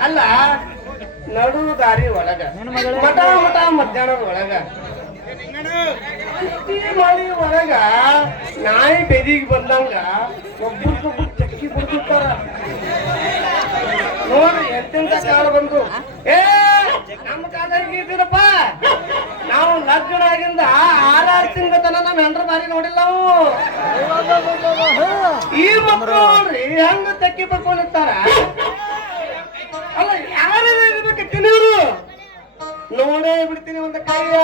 ಅಲ್ಲ ನಡು ದಾರಿ ಒಳಗ. ಮಠ ಮಠ ಮಧ್ಯಾಹ್ನದ ಒಳಗ. ಮಳಿ ಒಳಗ ನಾಯಿ ಬೆದಿಗೆ ಬಂದಂಗ ಒಬ್ಬರು ಚಕ್ಕಿ ಬಿಡ್ತಾರ ನೋಡ್ರಿ ಎಂತೆಂತ ಕಾಲ ಬಂದು ಏ ನಮ್ಮ ಕಾಲರಿಗೆ ಇದ್ದೀರಪ್ಪ. ನಾವು ಲಗ್ನ ಆಗಿಂದ ಆರಾರು ತಿಂಗಳ ತನ ನಮ್ಮ ಹೆಂಡ್ರ ಬಾರಿ ನೋಡಿಲ್ಲ ನಾವು. ಈ ಮಕ್ಕಳು ನೋಡ್ರಿ ಹೆಂಗ ತಕ್ಕಿ ಪಡ್ಕೊಂಡಿರ್ತಾರ ನೋಡೇ ಬಿಡ್ತೀನಿ ಒಂದು ಕೈಯ.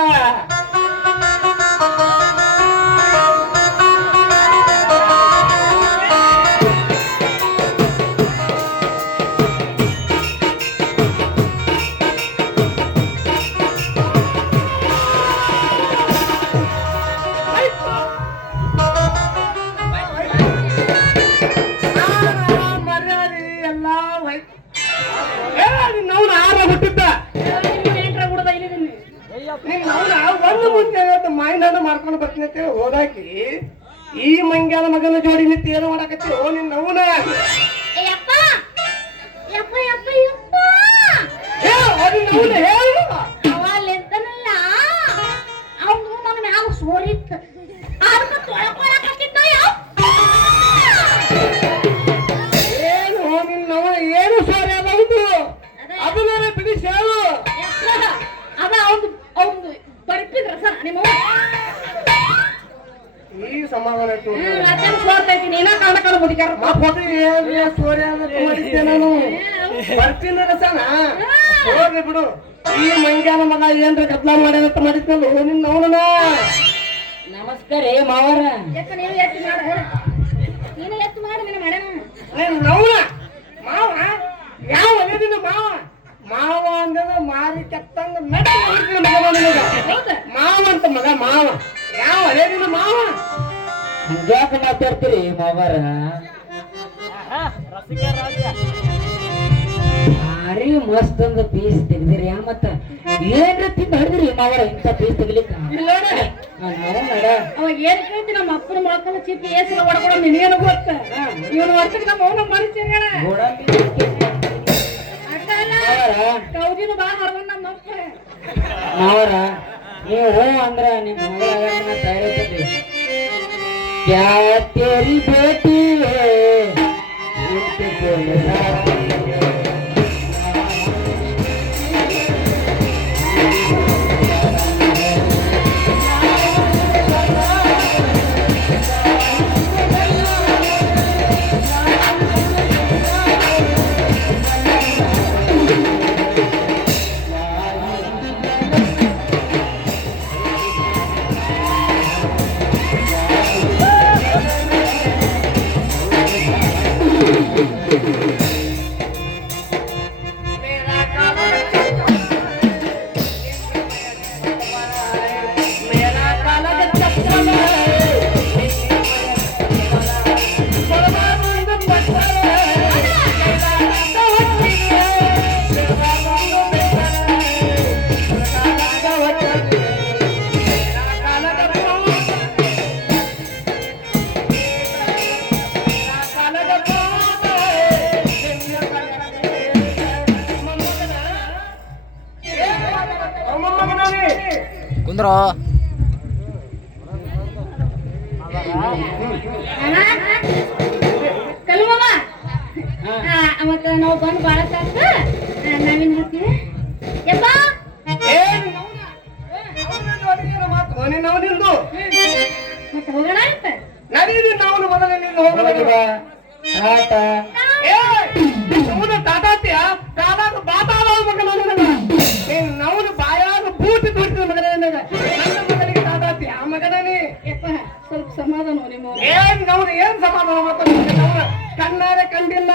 ನಿನ್ನವನ ಆರ ಹುಟ್ಟಿದ್ದ? ಒಂದು ಇವತ್ತು ಮಾಯಿನಾಡ ಮಾಡ್ಕೊಂಡು ಬರ್ತೀನಿ ಅಂತ ಹೇಳಿ ಹೋದಾಕಿ ಈ ಮಂಗ್ಯಾನ ಮಗನ ಜೋಡಿ ನಿಂತು ಏನು ಮಾಡಕತ್ತಿ ಓ ಓ ನಿನ್ನವನ ಹೇಳು. ಅವಲ್ಲಿದ್ದನಲ್ಲ ಅವನು ನನ್ನ ಸೋರಿತ್ತ ಮಾಡಿದ್ದೆ ನಾನು ಬರ್ತೀನಿ ರಸನ ಹೋಗ್ಲಿ ಬಿಡು. ಈ ಮಂಗ್ಯಾನ ಮಗ ಏನ್ರ ಕತ್ಲ ಮಾಡ್ಯಾನಂತ ಮಾಡಿದ್ನಲ್ಲ ನಿನ್ನ ಅವನ ನಮಸ್ಕಾರ ಏ ಮಾವರ. ಎತ್ತ ನೀವು ಎತ್ತು ಮಾಡ ನೀನು ಎತ್ತು ಮಾಡು ನಿನ್ನ ಮಾಡ್ಯಾನ ನೀನ್ ನವನ ಮಾವ ಯಾವ ಅದೇದಿನ ಮಾವ? ಮಾವ ಅಂದದ ಮಾರಿ ಕೆತ್ತಂಗ ಮೆಟ್ಟ ಮಾವ ಅಂತ ಮಗ ಮಾವ. ಯಾವ ಅದೇದಿನ ಮಾವ? ಹಂಗ್ಯಾಕ ಮಾತಾಡ್ತೀರಿ ಮಾವರ? ಭಾರಿ ಮಸ್ತ್ ಒಂದು ಪೀಸ್ ತೆಗ್ದಿರಿ ಮತ್ತ ಏನ್ರ ತಿಂದ ಹಿಡಿದ್ರಿ ಮಾವರ ಇಂಥ ಪೀಸ್ ತೆಗಿಲಿಕ್ಕ? ಅವಾಗ ಏನ್ ಕೇಳ್ತಿ ನಮ್ಮ ಅಪ್ಪನ ಮೊಳಕನ ಚಿಪ್ಪಿ ಏಸಲ ಹೊಡ್ಕೊಡ ನಿನಗೇನು ಇವನು ನಮ್ಮ ಅವನ ಮರಿಸಿರ ಕೌಜಿನ ಬಾ ಹರ್ಕೊಂಡ್ ನಮ್ಮ ಅಪ್ಪ. ನೀವು ಅಂದ್ರ ನಿಮ್ಮ ಮಗಳ ಕ್ಯಾ ಕುಂದ್ರ. ಹಾ ಮತ್ತ ನಾವು ಬಂದು ಬಾಳ ಸಾಕ ನಾವೇನ್ ಹೇಳ್ತೀವಿ ಯಪ್ಪ. ಹೋಗೋಣ ನಡೀರಿ ನಾವು ಮೊದಲೇ ನಿಂದು ಸ್ವಲ್ಪ ಸಮಾಧಾನ ನಿಮ್ಮ ಏನ್ ನವ್ನು ಏನ್ ಸಮಾಧಾನ ನವ್ನ ಕಣ್ಣಾರೆ ಕಂಡಿಲ್ಲ.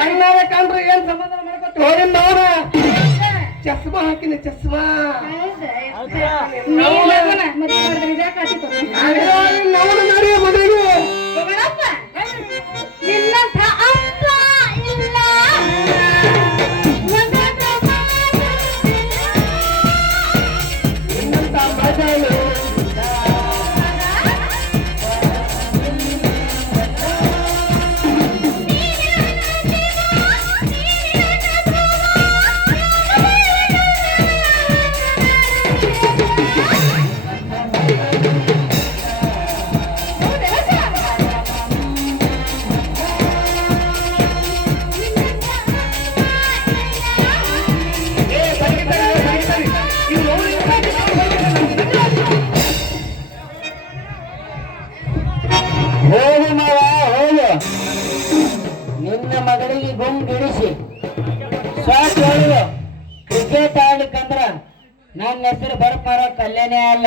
ಕಣ್ಣಾರೆ ಕಂಡ್ರೆ ಏನ್ ಸಮಾಧಾನ ಮಾಡ್ಕೊತ ಹೋಗಿಲ್ಲ ಹಾಕಿನ ಚಸ್ಮಾ ಹಾಕಿನಿ ಚಸ್ಮಾ. ಎಷ್ಟೇ ತಾಳ್ಲಿಕ್ಕಂದ್ರ ನನ್ನ ಹೆಸರು ಬರ್ಪ್ ಕಲ್ಯಾಣೇ ಅಲ್ಲ.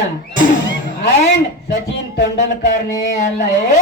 ಅಂಡ್ ಸಚಿನ್ ತೊಂಡಲ್ಕರ್ನೇ ಅಲ್ಲ. ಏ!